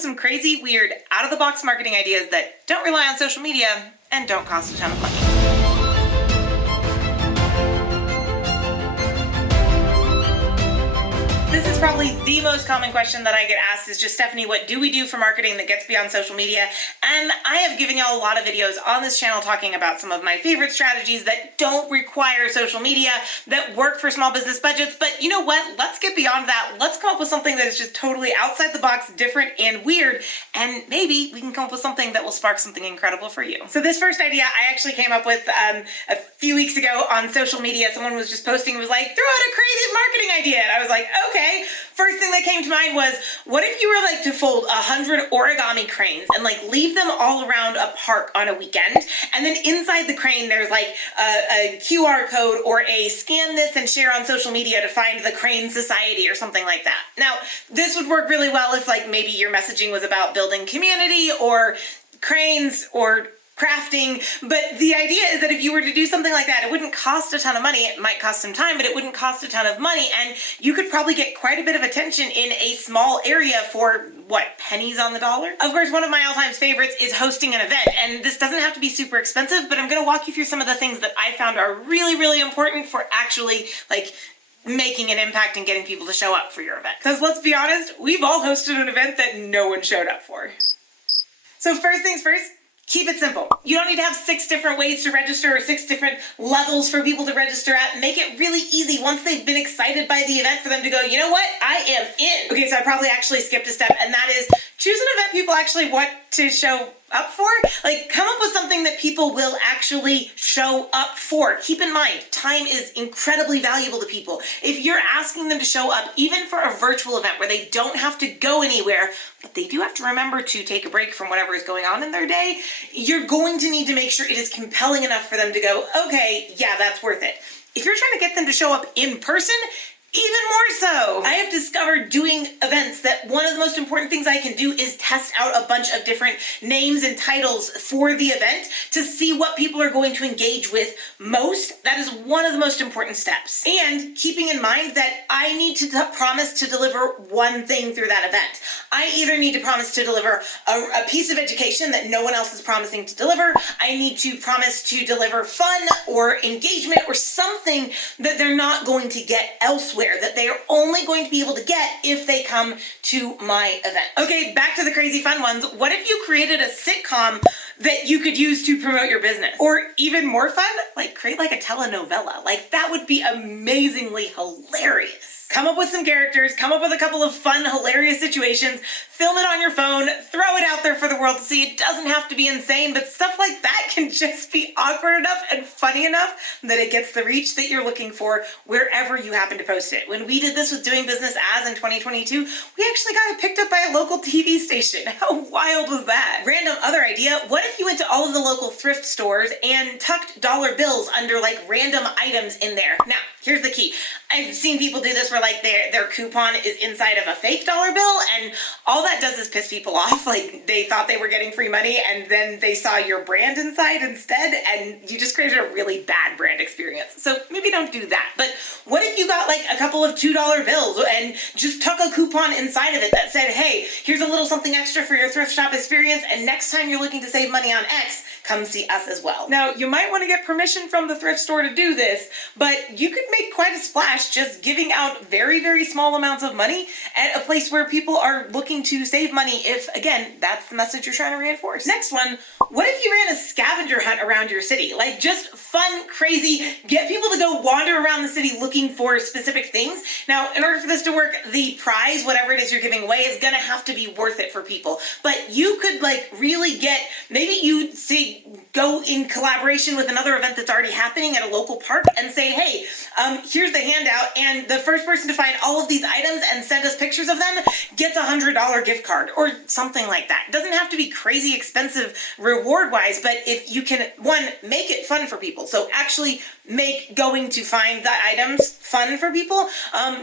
with some crazy, weird, out-of-the-box marketing ideas that don't rely on social media and don't cost a ton of money. This is probably the most common question that I get asked is just, Stephanie, what do we do for marketing that gets beyond social media? And I have given y'all a lot of videos on this channel talking about some of my favorite strategies that don't require social media, that work for small business budgets. But you know what? Let's get beyond that. Let's come up with something that is just totally outside the box, different and weird. And maybe we can come up with something that will spark something incredible for you. So this first idea I actually came up with a few weeks ago on social media. Someone was just posting and was like, throw out a crazy marketing idea. And I was like, okay. First thing that came to mind was, what if you were like to fold 100 origami cranes and like leave them all around a park on a weekend, and then inside the crane there's like a QR code or a scan this and share on social media to find the Crane Society or something like that. Now, this would work really well if like maybe your messaging was about building community or cranes or crafting, but the idea is that if you were to do something like that, it wouldn't cost a ton of money. It might cost some time, but it wouldn't cost a ton of money, and you could probably get quite a bit of attention in a small area for, what, pennies on the dollar? Of course, one of my all-time favorites is hosting an event, and this doesn't have to be super expensive, but I'm gonna walk you through some of the things that I found are really, really important for actually, like, making an impact and getting people to show up for your event. Because let's be honest, we've all hosted an event that no one showed up for. So first things first, keep it simple. You don't need to have 6 different ways to register or 6 different levels for people to register at. Make it really easy once they've been excited by the event for them to go, you know what, I am in. Okay, so I probably actually skipped a step, and that is choose an event people actually want to show up for. Like, come up with something that people will actually show up for. Keep in mind, time is incredibly valuable to people. If you're asking them to show up, even for a virtual event where they don't have to go anywhere, but they do have to remember to take a break from whatever is going on in their day, you're going to need to make sure it is compelling enough for them to go, okay, yeah, that's worth it. If you're trying to get them to show up in person, even more so. I have discovered doing events that one of the most important things I can do is test out a bunch of different names and titles for the event to see what people are going to engage with most. That is one of the most important steps. And keeping in mind that I need to promise to deliver one thing through that event. I either need to promise to deliver a piece of education that no one else is promising to deliver. I need to promise to deliver fun or engagement or something that they're not going to get elsewhere, that they are only going to be able to get if they come to my event. Okay, back to the crazy fun ones. What if you created a sitcom that you could use to promote your business? Or even more fun, like create like a telenovela. Like, that would be amazingly hilarious. Come up with some characters, come up with a couple of fun, hilarious situations, film it on your phone, throw it out there for the world to see. It doesn't have to be insane, but stuff like that can just be awkward enough and funny enough that it gets the reach that you're looking for wherever you happen to post it. When we did this with Doing Business As in 2022, we actually got it picked up by a local TV station. How wild was that? Random other idea, what if you went to all of the local thrift stores and tucked dollar bills under like random items in there? Now, here's the key. I've seen people do this where like their coupon is inside of a fake dollar bill, and all that does is piss people off. Like, they thought they were getting free money and then they saw your brand inside instead, and you just created a really bad brand experience. So maybe don't do that. But what if you got like a couple of $2 bills and just tuck a coupon inside of it that said, hey, here's a little something extra for your thrift shop experience, and next time you're looking to save money on X, come see us as well. Now, you might want to get permission from the thrift store to do this, but you could make quite a splash just giving out very, very small amounts of money at a place where people are looking to save money if, again, that's the message you're trying to reinforce. Next one, what if you ran a scavenger hunt around your city? Like, just fun, crazy, get people to go wander around the city looking for specific things. Now, in order for this to work, the prize, whatever it is you're giving away, is gonna have to be worth it for people. But you could like really get, maybe you see, go in collaboration with another event that's already happening at a local park and say, hey, here's the handout, and the first person to find all of these items and send us pictures of them gets a $100 gift card or something like that. It doesn't have to be crazy expensive reward-wise, but if you can, one, make it fun for people. So actually make going to find the items fun for people.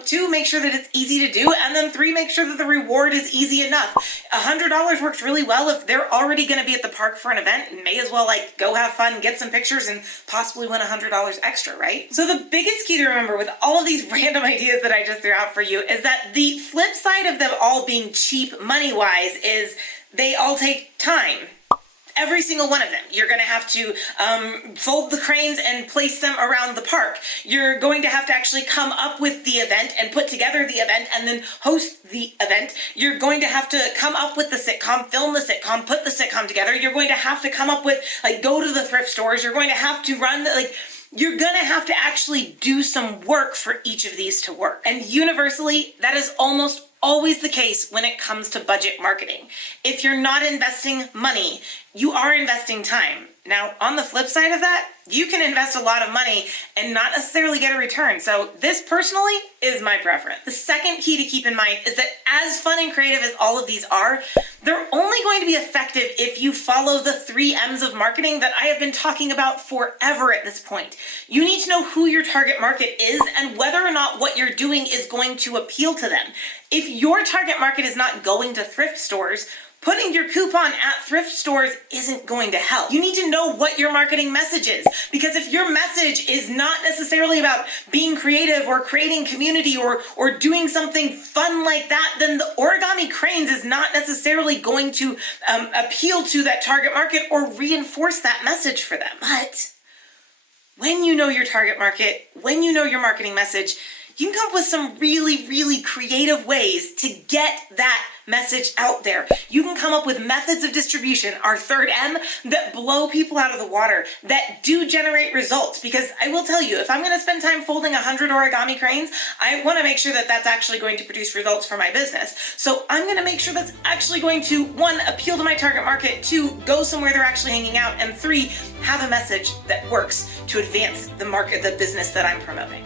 2, make sure that it's easy to do. And then 3, make sure that the reward is easy enough. $100 works really well if they're already going to be at the park for an event. May as well like go have fun, get some pictures, and possibly win $100 extra, right? So the biggest key to remember with all of these random ideas that I just threw out for you is that the flip side of them all being cheap money-wise is they all take time. Every single one of them. You're going to have to fold the cranes and place them around the park. You're going to have to actually come up with the event and put together the event and then host the event. You're going to have to come up with the sitcom, film the sitcom, put the sitcom together. You're going to have to come up with, like, go to the thrift stores. You're going to have to run, you're gonna have to actually do some work for each of these to work. And universally, that is almost always the case when it comes to budget marketing. If you're not investing money, you are investing time. Now, on the flip side of that, you can invest a lot of money and not necessarily get a return. So this personally is my preference. The second key to keep in mind is that as fun and creative as all of these are, they're only going to be effective if you follow the 3 M's of marketing that I have been talking about forever at this point. You need to know who your target market is and whether or not what you're doing is going to appeal to them. If your target market is not going to thrift stores, putting your coupon at thrift stores isn't going to help. You need to know what your marketing message is, because if your message is not necessarily about being creative or creating community or doing something fun like that, then the origami cranes is not necessarily going to appeal to that target market or reinforce that message for them. But when you know your target market, when you know your marketing message, you can come up with some really, really creative ways to get that message out there. You can come up with methods of distribution, our third M, that blow people out of the water, that do generate results. Because I will tell you, if I'm going to spend time folding 100 origami cranes, I want to make sure that that's actually going to produce results for my business. So I'm going to make sure that's actually going to, 1, appeal to my target market, 2, go somewhere they're actually hanging out, and 3, have a message that works to advance the market, the business that I'm promoting.